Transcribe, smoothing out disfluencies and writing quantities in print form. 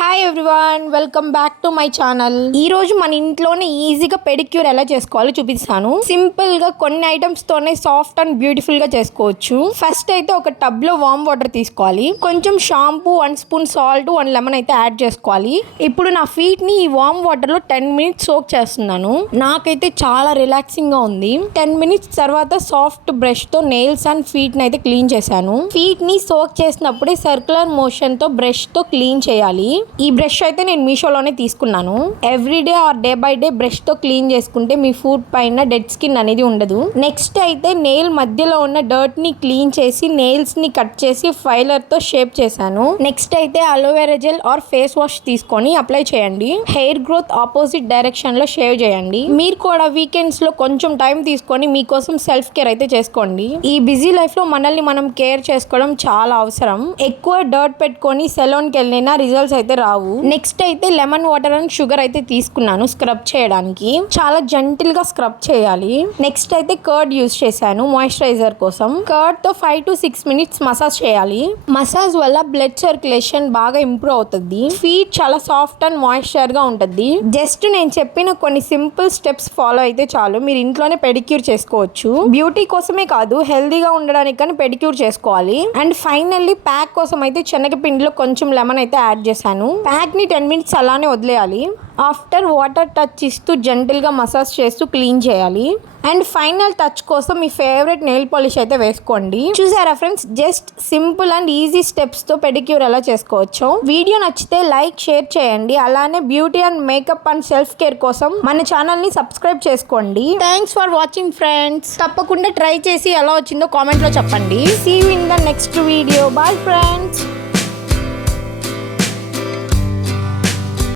Hi everyone, welcome back to my channel. ఈ రోజు మన ఇంట్లోనే ఈజీగా పెడిక్యూర్ ఎలా చేసుకోవాలో చూపిస్తాను. సింపుల్ గా కొన్ని ఐటమ్స్ తోనే సాఫ్ట్ అండ్ బ్యూటిఫుల్ గా చేసుకోవచ్చు. ఫస్ట్ అయితే ఒక టబ్ లో వామ్ వాటర్ తీసుకోవాలి. కొంచెం షాంపూ, 1 స్పూన్ సాల్ట్, 1 లెమన్ అయితే యాడ్ చేసుకోవాలి. ఇప్పుడు నా ఫీట్ ని ఈ వామ్ వాటర్ లో 10 మినిట్స్ సోక్ చేస్తున్నాను. నాకైతే చాలా రిలాక్సింగ్ గా ఉంది. 10 మినిట్స్ తర్వాత సాఫ్ట్ బ్రష్ తో నెయిల్స్ అండ్ ఫీట్ ని అయితే క్లీన్ చేశాను. ఫీట్ ని సోక్ చేసినప్పుడే సర్క్యులర్ మోషన్ తో బ్రష్ తో క్లీన్ చేయాలి. ఈ బ్రష్ అయితే నేను మీషోలోనే తీసుకున్నాను. Everyday or day by day brush తో క్లీన్ చేసుకుంటే మీ ఫుట్ పైన డెడ్ స్కిన్ అనేది ఉండదు. నెక్స్ట్ అయితే నెయిల్ మధ్యలో ఉన్న డర్ట్ ని క్లీన్ చేసి నెయిల్స్ ని కట్ చేసి ఫైలర్ తో షేప్ చేశాను. నెక్స్ట్ అయితే aloe vera gel are face wash తీసుకొని అప్లై చేయండి. హెయిర్ గ్రోత్ ఆపోజిట్ డైరెక్షన్ లో షేవ్ చేయండి. మీరు కూడా వీకెండ్స్ లో కొంచెం టైం తీసుకొని మీకోసం సెల్ఫ్ కేర్ అయితే చేసుకోండి. ఈ బిజీ లైఫ్ లో మనల్ని మనం కేర్ చేసుకోవడం చాలా అవసరం. ఎక్కువ డర్ట్ పెట్టుకొని సెలూన్ కి వెళ్ళినా రిజల్ట్స్ అయితే రావు. నెక్స్ట్ అయితే లెమన్ వాటర్ అండ్ షుగర్ అయితే తీసుకున్నాను స్క్రబ్ చేయడానికి. చాలా జెంటిల్ గా స్క్రబ్ చేయాలి. నెక్స్ట్ అయితే కర్డ్ యూజ్ చేశాను మాయిశ్చరైజర్ కోసం. కర్డ్ తో 5 to 6 మినిట్స్ మసాజ్ చేయాలి. మసాజ్ వల్ల బ్లడ్ సర్క్యులేషన్ బాగా ఇంప్రూవ్ అవుతుంది. ఫీట్ చాలా సాఫ్ట్ అండ్ మాయిశ్చర్ గా ఉంటుంది. జస్ట్ నేను చెప్పిన కొన్ని సింపుల్ స్టెప్స్ ఫాలో అయితే చాలు, మీరు ఇంట్లోనే పెడిక్యూర్ చేసుకోవచ్చు. బ్యూటీ కోసమే కాదు, హెల్దీగా ఉండడానికి కానీ పెడిక్యూర్ చేసుకోవాలి. అండ్ ఫైనల్లీ ప్యాక్ కోసం అయితే శనగపిండిలో కొంచెం లెమన్ అయితే యాడ్ చేశాను. ప్యాక్ ని 10 మినిట్స్ అలానే వదిలేయాలి. ఆఫ్టర్ వాటర్ టచ్ ఇస్తూ జెంటిల్ గా మసాజ్ చేస్తూ క్లీన్ చేయాలి. అండ్ ఫైనల్ టచ్ కోసం మీ ఫేవరెట్ నెయిల్ పాలిష్ అయితే వేసుకోండి. చూసారా friends, just simple and easy steps తో పెడిక్యూర్ ఎలా చేసుకోవచ్చు. వీడియో నచ్చితే లైక్, షేర్ చేయండి. అలానే beauty and makeup and self care కోసం మన ఛానల్ ని సబ్స్క్రైబ్ చేసుకోండి. Thanks for watching friends. తప్పకుండా ట్రై చేసి ఎలా వచ్చిందో కామెంట్ లో చెప్పండి. See you in the next video. Bye friends.